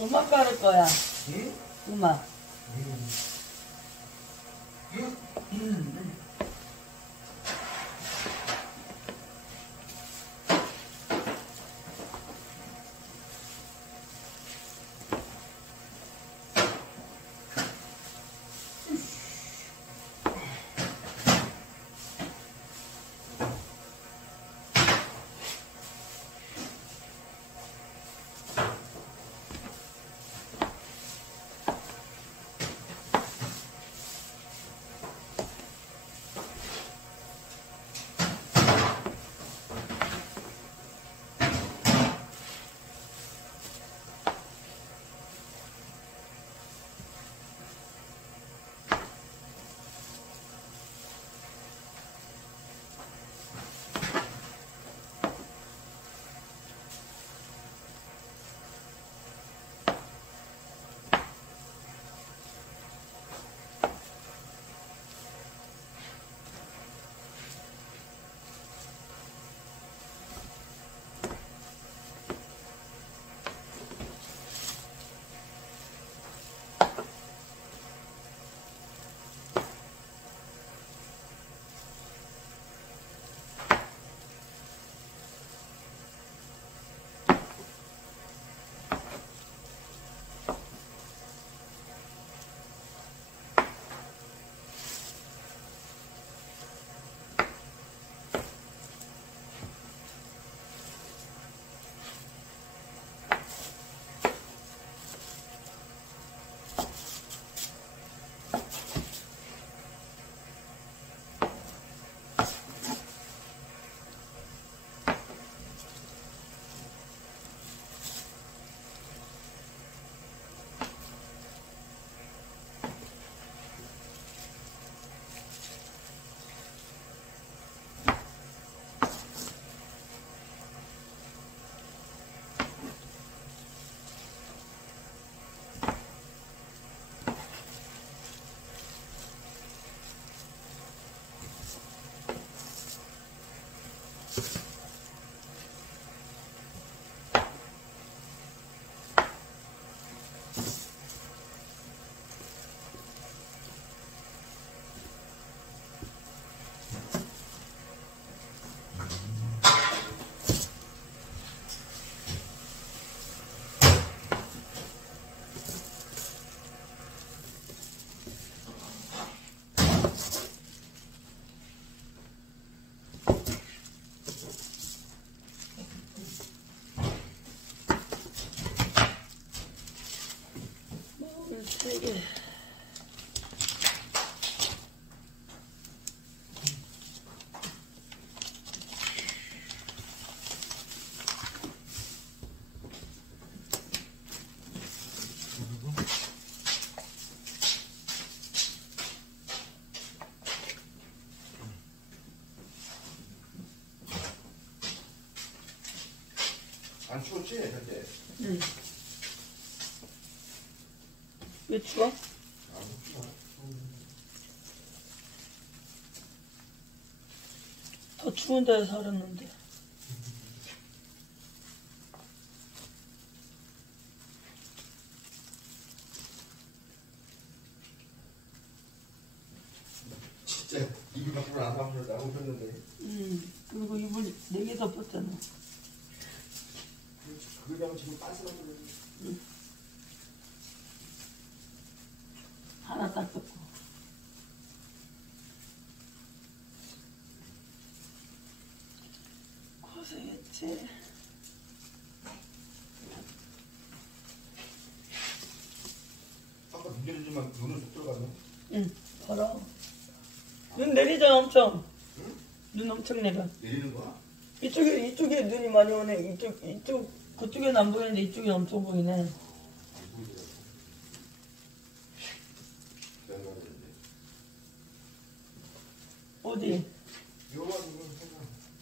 음악 깔을 거야. 응? 음악. 안 추웠지? 현재? 응. 왜 추워? 안 추워. 더 추운 데서 살았는데. 진짜 이불 밖으로 안 나오면 나고 있었는데. 그리고 이불 4개 덮었잖아. 그거랑 지금 빤스가 그래. 하나 딱 덮고. 고생했지. 아까 눈 내리지만 눈은 쏙 들어갔네. 응, 걸어. 눈 내리잖아, 엄청. 응? 눈 엄청 내려. 내리는 거야? 이쪽에 눈이 많이 오네. 그쪽에는 안 보이는데 이쪽에 엄청 보이네. 안 보이더라고. 기다려야 되는데. 어디? 여가 지금 생각.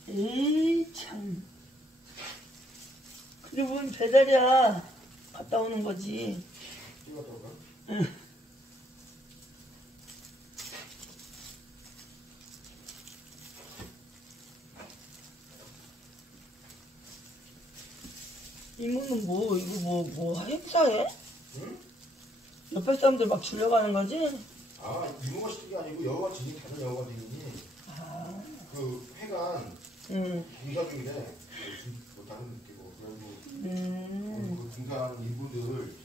에이, 참. 그리고 배달이야. 갔다 오는 거지. 뛰어 들어가? 응. 이모는 이거 행사해? 응? 옆에 사람들 막 줄려가는 거지? 아, 이모가 시킨 게 아니고 여가 지금 다른 여가 지금이 아, 그 회관 공사 중이래. 뭐 다른 느끼고 그리고 그 공사하는 인부들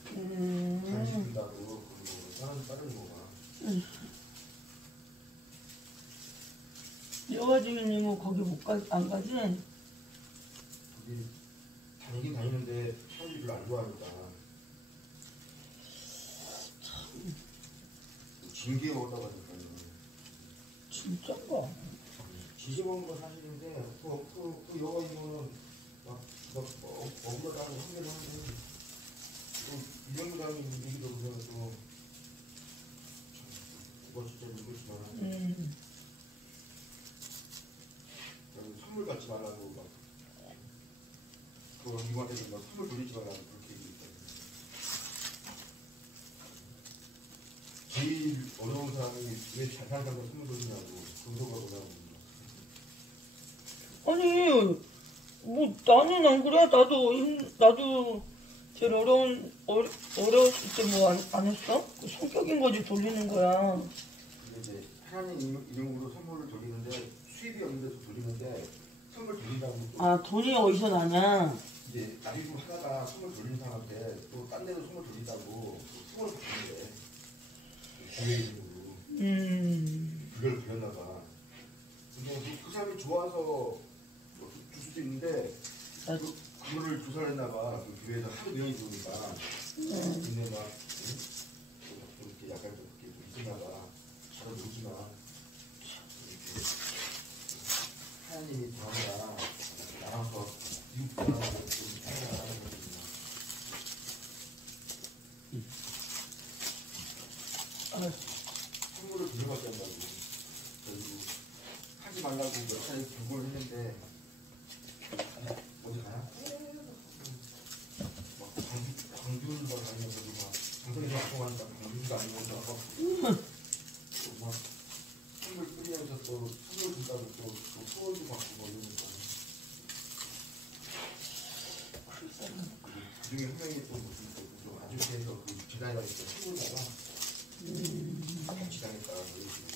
간식준다고 그리고 다른 거가. 여가 중인 이모 거기 안 가지? 거기 다니긴 다니는데 사람들이 별로 안 좋아하니까. 징계에 오다가 하니까요. 진짜가? 지지먹는 건 사실인데 그 여가 이모는 막 억울하다고 한대를 하는데 또 이정부장이 얘기도 그래서 그거 진짜 누구지만 선물 갖지 말라고 막 그 이모한테도 막 선물 돌리지 말라고 그렇게 얘기했거든요. 제일 어려운 사람이 왜 잘 사는 사람한테 선물 돌리냐고 그거가 뭐냐고. 아니, 나는 안 그래. 나도 제일 어려웠을 때 안 했어? 그 성격인 거지, 돌리는 거야. 근데 이제 하나님 이름으로 선물을 돌리는데 수입이 없는데도 돌리는데 선물 돌린다고 아, 돈이 어디서 나냐? 이제 나이도 하다가 선물 돌리는 사람한테 또 딴 데로 선물 돌린다고 선물을 받는데 교회 이름으로 그걸 그렸나 봐. 근데 그 사람이 좋아서 줄 수도 있는데 그거를 조사를 했나 봐. 그 교회에서 하도 명이 들어오니까 근데 막 좀 이렇게 약간 좀 그렇게 좀 있었나 봐. 잘 모르지만 이렇게 하나님이 좋아한다. 나가서 미국 사람하고 좀 생각하는 거거든요. 선물을 돌려받게 한다고. 그리고 하지 말라고 몇 차례 경고를 했는데 어디 가나? 막 광주를 막 다니면서 막 방송에서 방송하니까 광주가 아니면서 막 선물 뿌리면서 또 선물 준다고 또 소원도 받고 뭐 이러니까 그중에 한 명이 또 무슨 또 아주께서 그 지나가니까 친구다가 같이 다녔다 뭐 이런 식으로.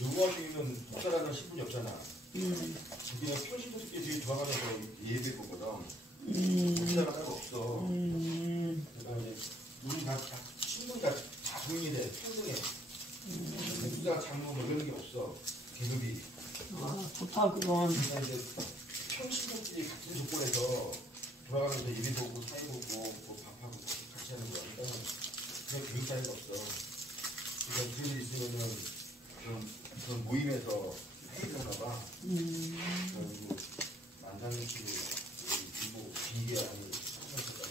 요구하시는 목사라는 신분이 없잖아. 우리는 평신도들끼리 되게 좋아하면서 예배 보거든. 목사가 따로 없어. 그러니까 이제 우리 다 신분이 다 동일해, 평등해. 목사, 장로 뭐 이런 게 없어. 계급이. 아, 좋다, 그건. 그러니까 이제 평신도들끼리 같은 조건에서 돌아가면서 예배 보고 사회 보고 뭐 밥하고 같이 하는 거야. 그러니까 그냥 계급 차이가 없어. 그러니까 그들이 있으면은 그런 모임에서 회의를 하나 봐. 그리고 만장일치로 그리고 징계 아니 참여했다고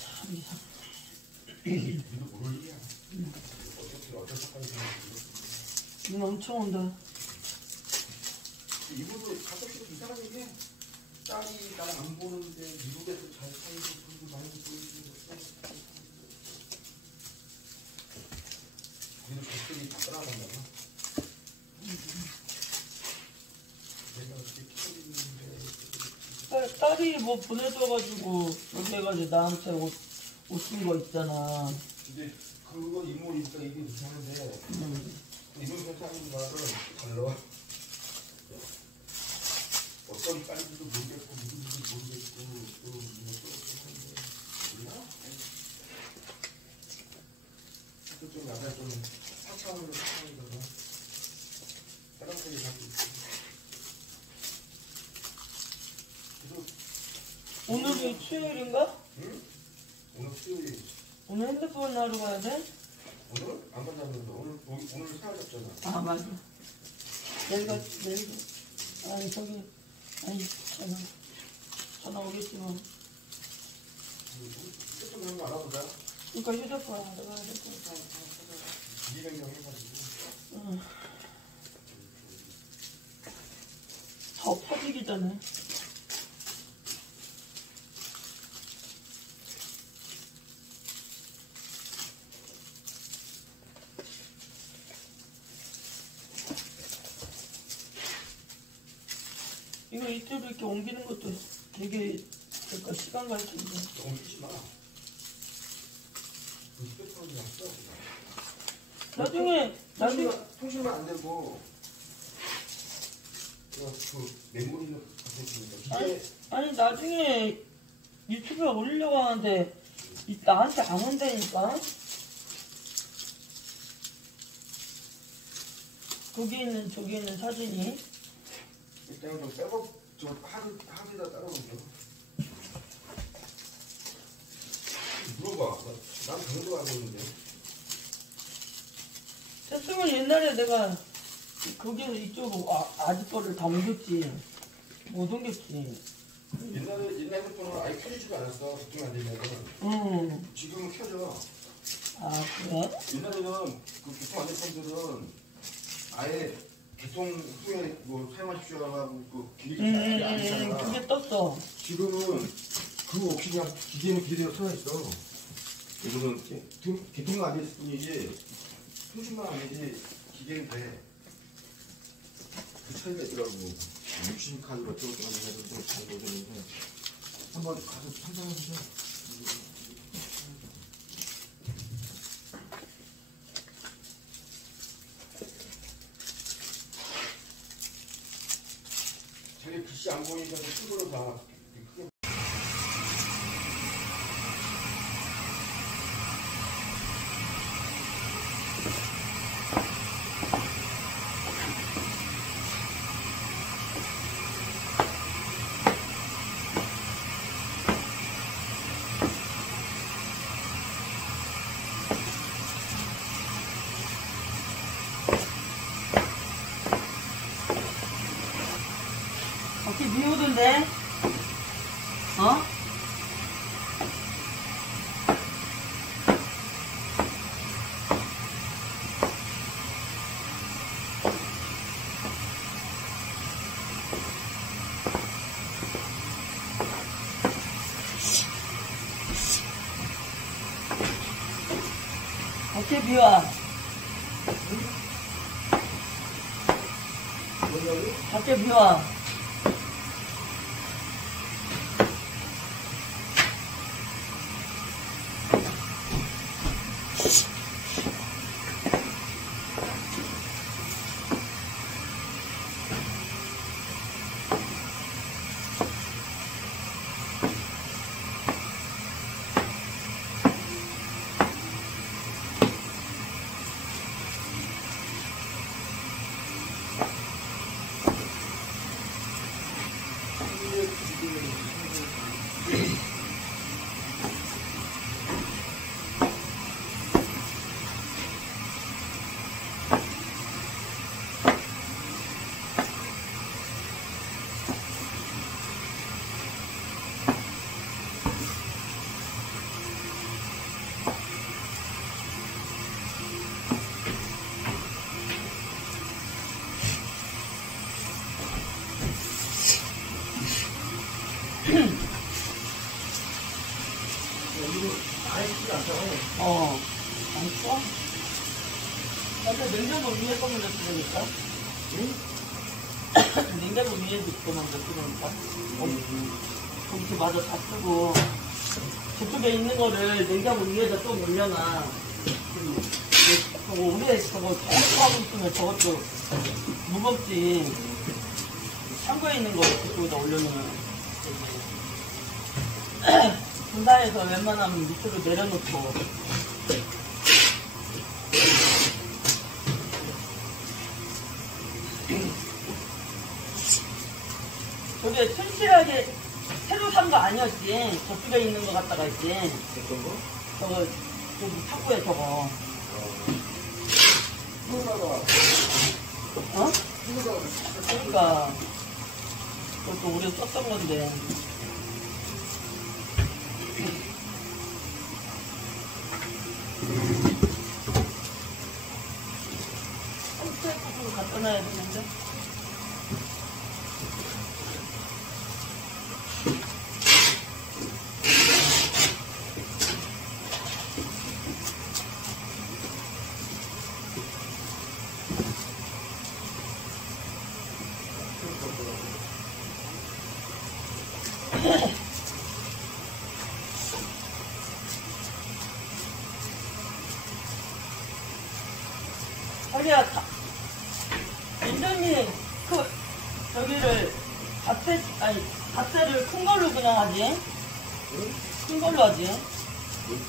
참 이상. 우리도 모를 일이야. 어쩔 사건이 생겼는지. 눈 엄청 온다. 이분도 가끔씩 이상한 얘기 해. 딸이 날 안 보는데 미국에서 잘 살고 돈도 많이 보이고 우리도 가족들이 다 떠나갔나 봐. 내가 어떻게 키우는데 딸이 보내줘가지고, 여기 해가지고 나한테 옷 준 거 있잖아. 근데 그거 이모니까 이게 이상한데 이분 회사하는 말은 달라. 어떤 딸인지도 모르겠고 누군지도 모르겠고 또 하는데 몰라? 좀 약간 좀 사차원으로 사차원이거든. 사람들이 갖고 있어. 그래서 오늘이 수요일인가? 응? 오늘 수요일. 오늘 핸드폰 하러 가야 돼? 오늘? 안 만났는데 오늘 사야 잡잖아. 아, 맞아. 내일. 아니, 전화 오겠지 뭐. 조금 한번 알아보자. 그러니까 휴대폰 알아가야 될 거야. 비대면 해가지고. 더 퍼지기 전에. 이거 이쪽으로 이렇게 옮기는 것도 되게 약간 시간 갈 텐데. 옮기지 마. 그 휴대폰이 없어. 나중에 통신만 안 되고 그 메모리 있는 아니 나중에 유튜브에 올리려고 하는데 나한테 안 온다니까. 거기 있는 저기 있는 사진이. 일단 좀 백업 저 하드에다 따라오죠. 물어봐. 난 그런 거 알고 있는데. 됐으면 옛날에 내가 거기서 이쪽으로 아직 거를 다 옮겼지. 못 옮겼지. 옛날 핸드폰은 아예 켜지지가 않았어. 걱정 안 되면. 지금은 켜져. 아 그래? 옛날에는 그 교통 안전판들은 아예 교통 후에 뭐 사용하십시오라고 그 길이 안 되잖아. 그게 떴어. 지금은 그 없이 그냥 기계는 기계대로 서 있어. 이거는 교통은 안 됐을 뿐이지 통신만 아니지 기계는 돼. 그 차이가 있더라고. 유심 카드로 어쩌고 저쩌고 해서 잘 모르는데 한번 가서 참석해보세요. 자기 글씨 안 보이니까 친구로 다 크게. 어떻게 비 오던데? 어? 어떻게 비 와? 밖에 비 와. 안 추워? 근데 냉장고 위에 거만 냅두니까? 응? 냉장고 위에 거만 냅두니까? 거기서 마저 다 쓰고 저쪽에 있는 거를 냉장고 위에다 좀 올려놔. 우리에 저거 계속 하고 있으면 저것도 무겁지. 창고에 있는 거 그쪽에다 올려놓으면 분사해서 웬만하면 밑으로 내려놓고. 저게 튼실하게 새로 산 거 아니었지? 저쪽에 있는 거 갖다가 있지? 어떤 거? 저거 저기 창고에 저거. 어? 그러니까 그것도 우리 썼던 건데. 좀 갖다 놔야 되는데. 자기야, 인절미, 저기를, 잣대를 큰 걸로 그냥 하지? 응? 큰 걸로 하지? 응?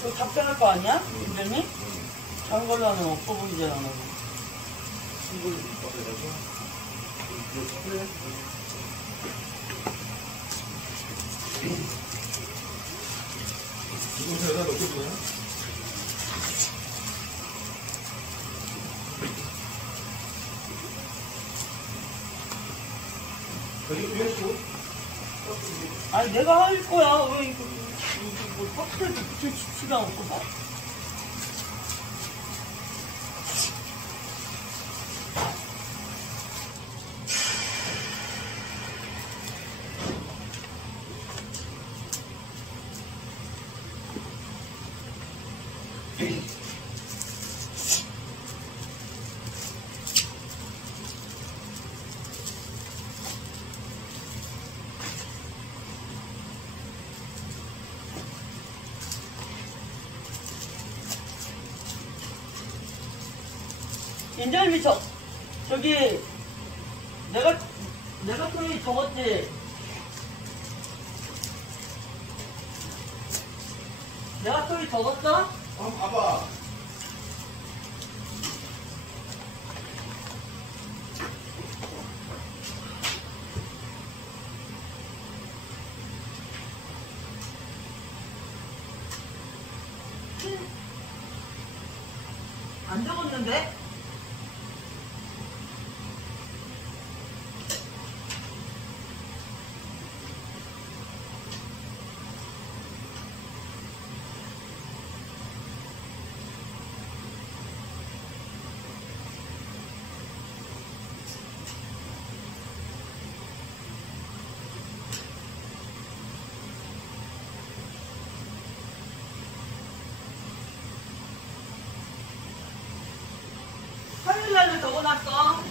이거 답변할 거 아니야? 인절미? 작은 걸로 하면 없어 보이잖아. 친구를 받아가서 그래. 이거 여기다 넣을 거야? 여기 했어? 아니, 내가 할 거야. 왜 이거, 뭐, 퍼트를 붙일 지치가 않고 봐. 인절미 저기 내가 소리 적었지. 내가 소리 적었어? 한번 봐봐. 안 적었는데? 화요일날로 적어놨어.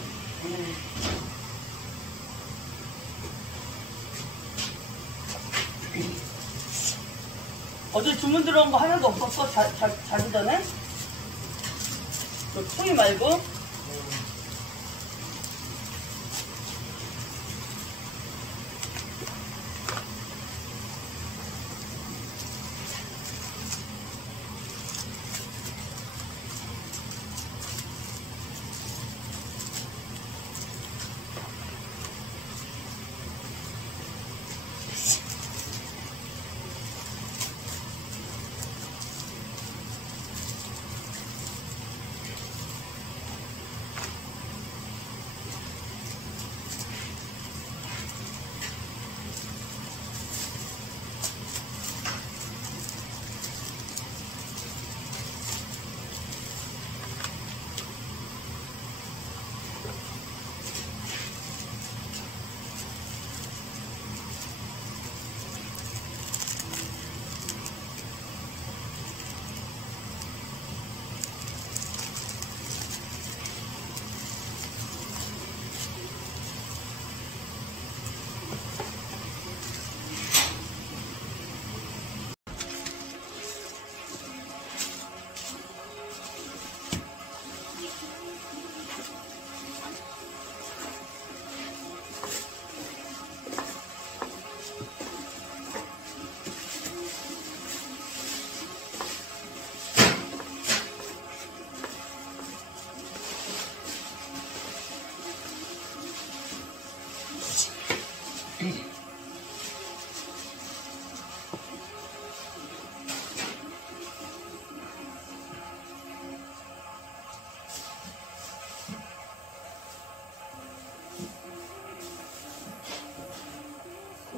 어제 주문 들어온 거 하나도 없었어? 자기 전에? 그 통이 말고?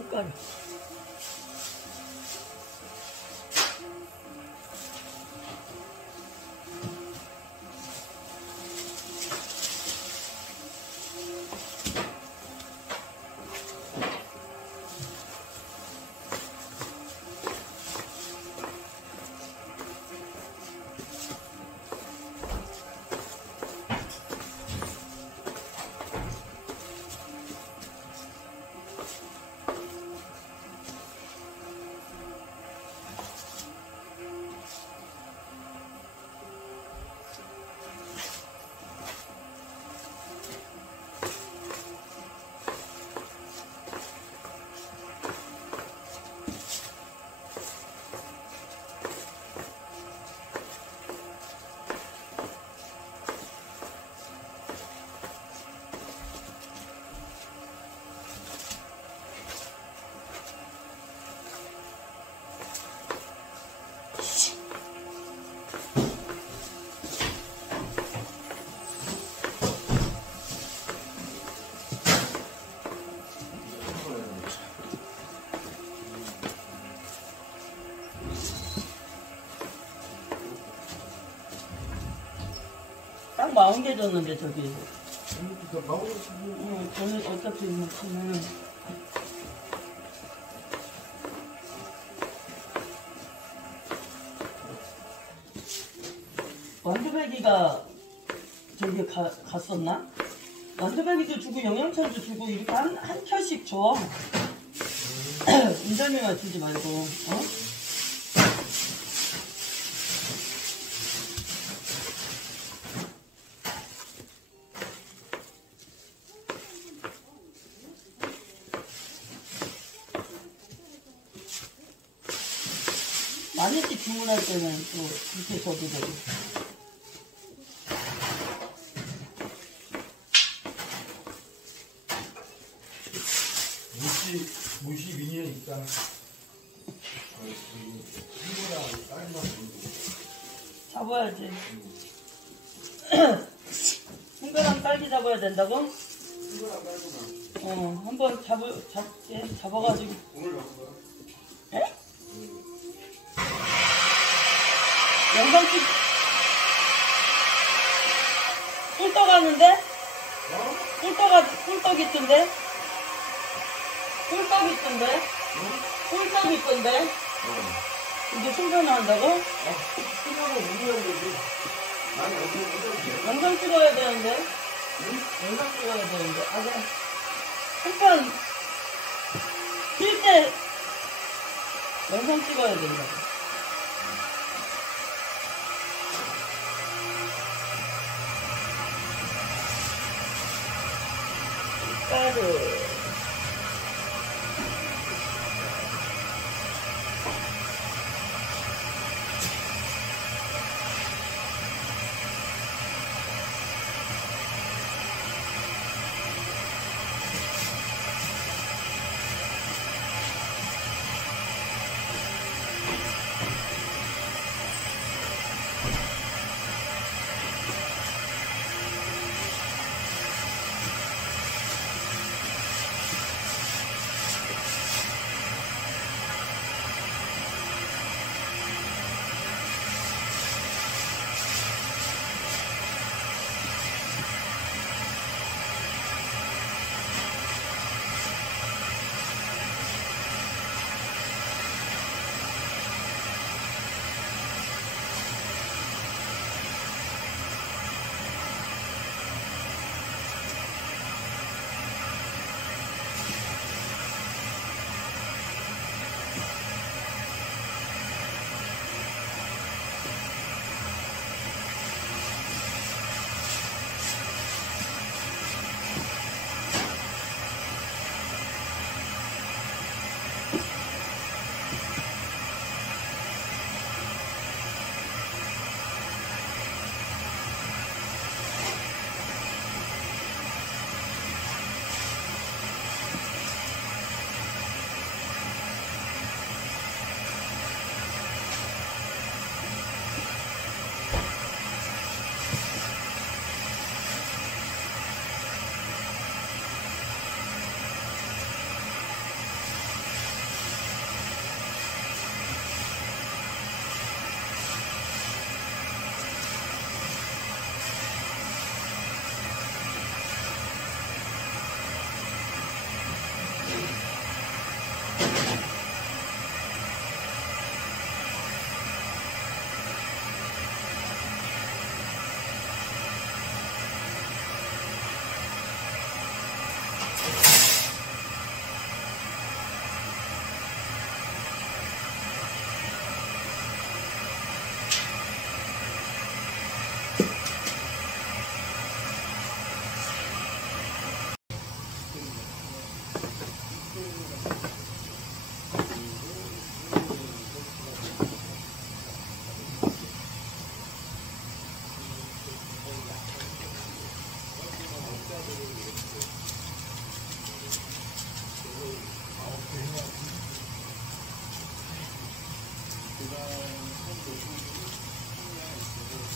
숟가락. 딱 40개 줬는데 저기. 더 나오고 저는 어차피 무치는 완두배기가 저기 갔었나? 완두배기도 주고 영양천도 주고 이렇게 한 켤씩 줘. 인절미만 주지 말고, 어? 많이씩 주문할 때는 또 그렇게 줘도 되고. 무시 미니니까 친구랑 딸만 잡아야지. 친구랑 딸기 잡아야 된다고? 친구랑 딸구나 한번 잡아가지고. 오늘 잡은 거야? 에? 영상 찍, 꿀떡 하는데? 꿀떡 있던데? 꿀떡 있던데? 꿀떡 있던데? 이제 충전을 한다고? 친구는 우리랑 거지 나는 어떻게 영상 찍어야 되는데? 영상 찍어야 되는데? 아직 한편 쉴 때 영상 찍어야 된다고. 가루.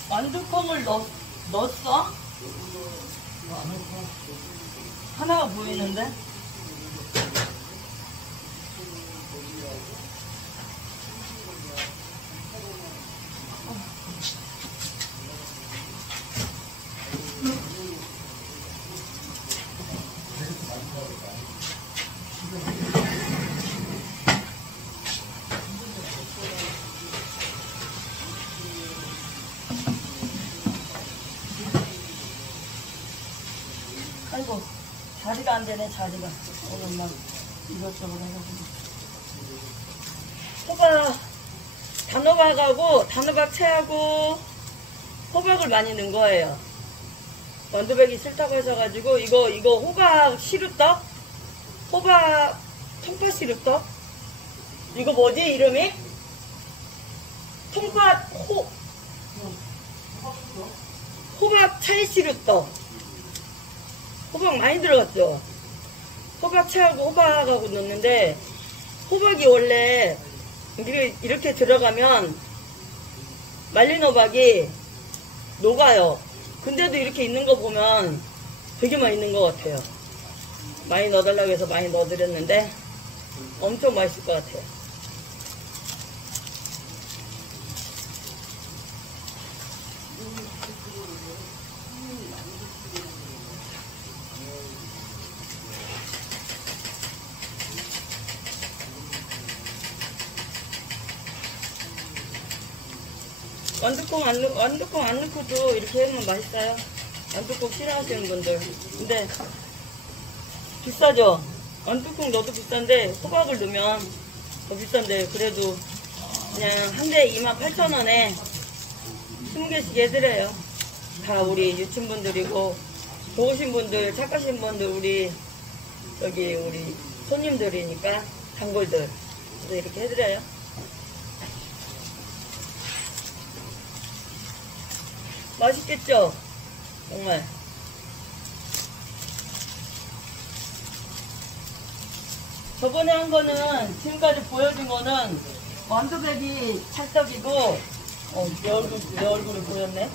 완두콩을 넣었어? 하나가 보이는데? 아이고, 자리가 안 되네, 자리가. 오늘 막 이것저것 해가지고. 호박, 단호박하고, 단호박 채하고, 호박을 많이 넣은 거예요. 완두백이 싫다고 하셔가지고, 이거 호박 시루떡? 호박 통팥 시루떡? 이거 뭐지, 이름이? 통팥, 호박 찰시루떡. 호박 많이 들어갔죠? 호박 채하고 호박하고 넣는데, 호박이 원래 이렇게 들어가면 말린 호박이 녹아요. 근데도 이렇게 있는 거 보면 되게 맛있는 것 같아요. 많이 넣어달라고 해서 많이 넣어드렸는데 엄청 맛있을 것 같아요. 완두콩 안 넣고도 이렇게 하면 맛있어요. 완두콩 싫어하시는 분들. 근데 비싸죠? 완두콩 넣어도 비싼데 호박을 넣으면 더 비싼데 그래도 그냥 한 대 28,000원에 20개씩 해드려요. 다 우리 유치분들이고 좋으신 분들, 착하신 분들, 우리 손님들이니까 단골들. 그래서 이렇게 해드려요. 맛있겠죠? 정말. 저번에 한 거는, 지금까지 보여준 거는 완두백이 찰떡이고, 내 얼굴이 보였네?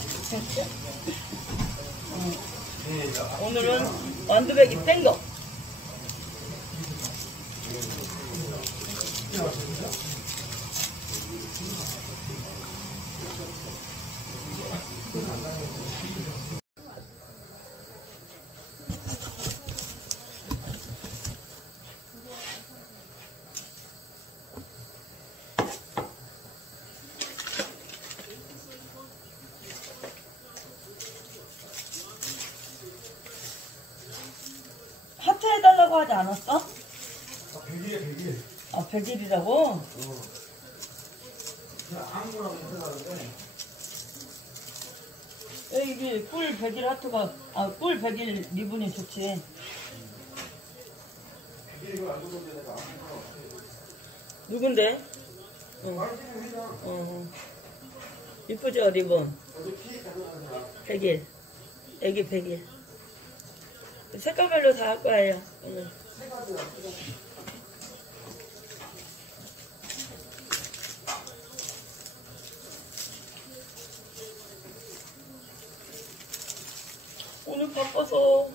오늘은 완두백이 뗀 거. 하트 해달라고 하지 않았어? 100일이야, 100일. 아, 100일이라고? 그냥 아무거나 해달라는데. 이게 꿀 100일 하트가, 꿀 100일 리본이 좋지. 100일이고 안 좋은데 내가 아무거나. 누군데? 말씀을 해줘. 이쁘죠, 리본? 어제 피 가져가는 사람. 100일. 애기 100일. 색깔별로 다 할 거예요, 오늘. 세 가지야, 세 가지. 오늘 바빠서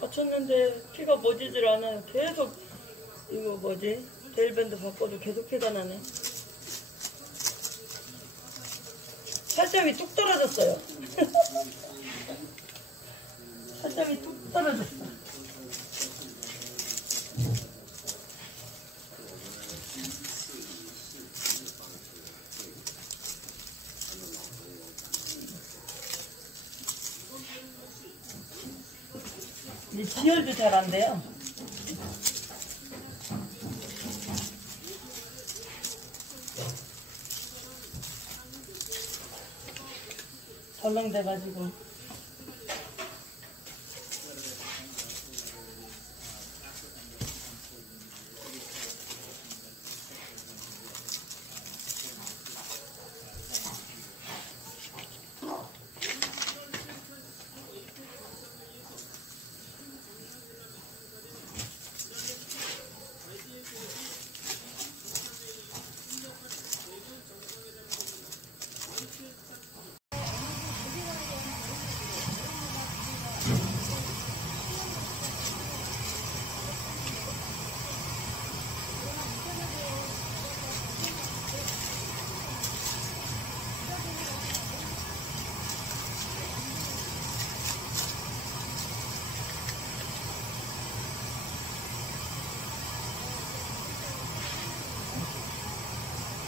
다쳤는데 피가 멎지질 않아요. 계속 이거 뭐지? 데일밴드 바꿔도 계속 피가 나네. 살점이 뚝 떨어졌어요. 살점이 뚝 떨어졌어. 이 지혈도 잘 안 돼요. 덜렁대가지고.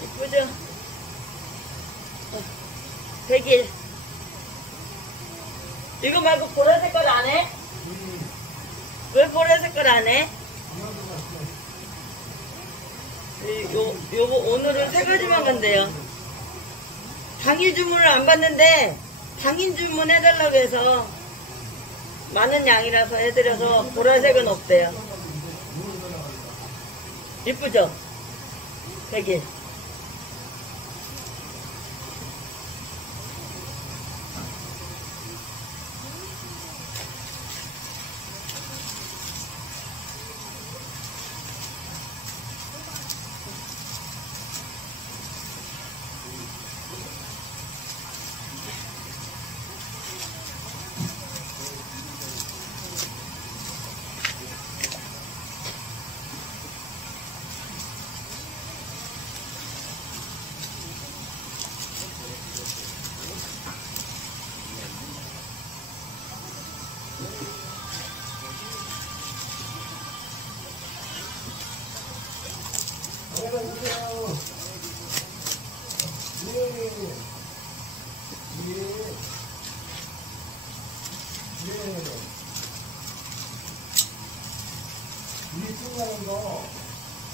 이쁘죠? 100일. 이거 말고 보라색 깔 안 해? 왜 보라색깔 안 해? 요거 오늘은 3가지만 간대요. 당일 주문을 안 받는데 당일 주문 해달라고 해서 많은 양이라서 해드려서 보라색은 없대요. 이쁘죠? 100일. 우리 승하는 거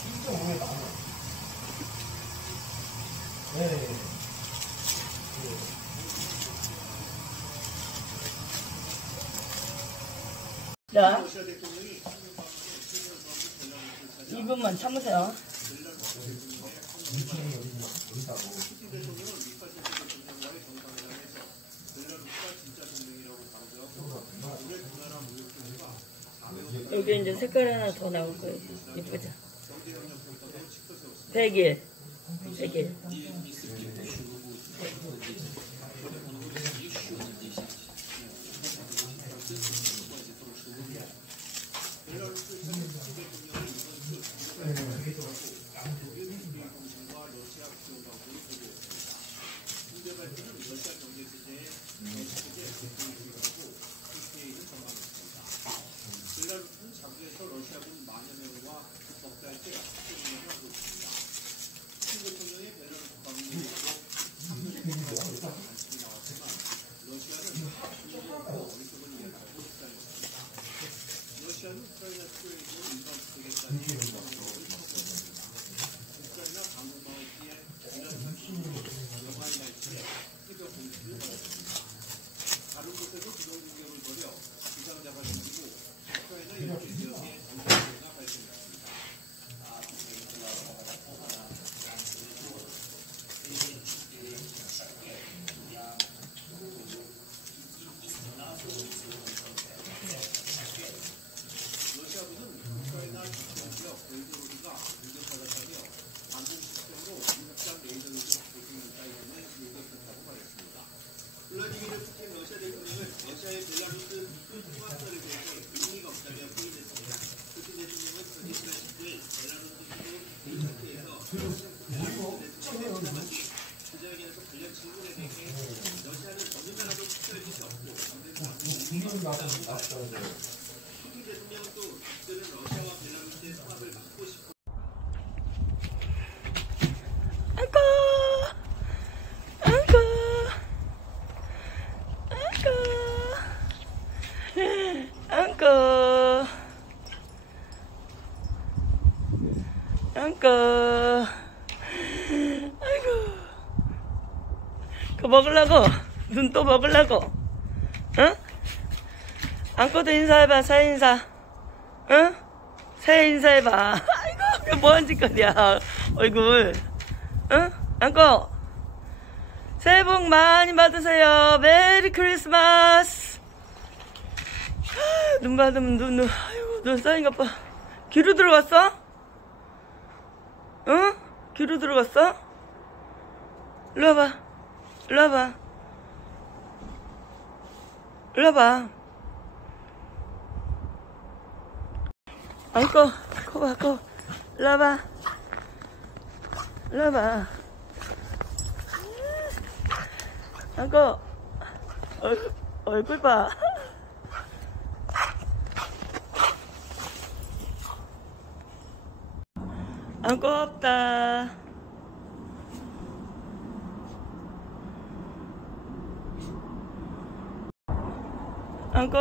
진짜 오래 남아. 네. 자, 2분만 참으세요. 여기 이제 색깔 하나 더 나올 거예요. 이쁘죠? 100일. 100일. 안고 아이고 그거 먹으려고 눈 또 먹으려고 응? 안고도 인사해봐. 새해 인사. 응? 새해 인사해봐. 아이고 그 뭐한 짓거리야 얼굴. 응? 안고 새해 복 많이 받으세요. 메리 크리스마스. 눈 받으면 눈 아이고 눈 쌓인 것 봐. 귀로 들어갔어? 응? 귀로 들어갔어? 일로 와봐. 일로 와봐. 일로 와봐. 안고 커봐 커. 일로 와봐. 일로 와봐. 안고 얼굴 봐. 안고 없다. 안고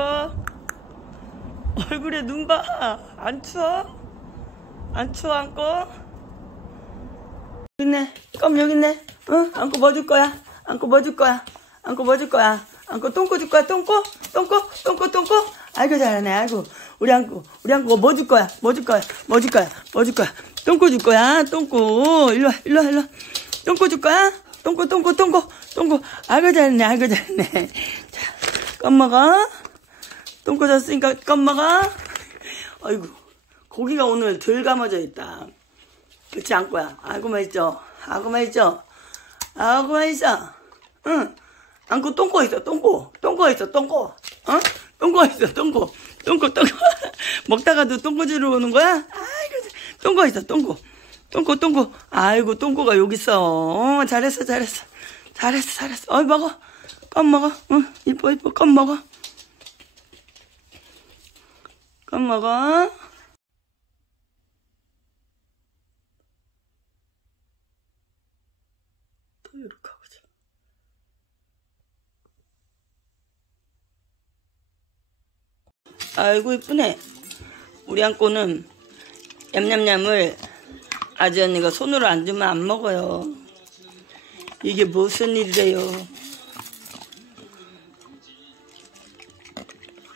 얼굴에 눈 봐. 안 추워? 안 추워 안고? 여기 있네. 껌 여기 있네. 응? 안고 뭐 줄 거야? 안고 뭐 줄 거야? 안고 뭐 줄 거야? 안고 똥꼬 줄 거야? 똥꼬? 똥꼬? 똥꼬? 똥꼬? 아이고 잘하네. 아이고 우리 안고 뭐 줄 거야? 뭐 줄 거야? 뭐 줄 거야? 뭐 줄 거야? 똥꼬 줄 거야? 똥꼬. 일로 와 일로 와 일로 와. 똥꼬 줄 거야? 똥꼬. 아이고 잘하네. 아이고 잘하네. 자, 껌 먹어. 똥꼬 줬으니까 껌 먹어. 아이고 고기가 오늘 덜 감아져 있다. 그렇지 않고야. 아이고 맛있죠. 아이고 맛있죠. 아이고 맛있어. 응. 안고 똥꼬 있어. 똥꼬 있어. 똥꼬. 어? 똥꼬 있어. 똥꼬. 먹다가도 똥꼬 주러 오는 거야? 아이고 똥꼬 있어. 똥꼬. 아이고 똥꼬가 여기 있어. 잘했어. 어이 먹어. 껌 먹어. 응. 이뻐. 껌 먹어. 껌 먹어. 또 이렇게 하고자. 아이고 이쁘네. 우리 안꼬는 냠냠냠을 아지 언니가 손으로 안 주면 안 먹어요. 이게 무슨 일이래요.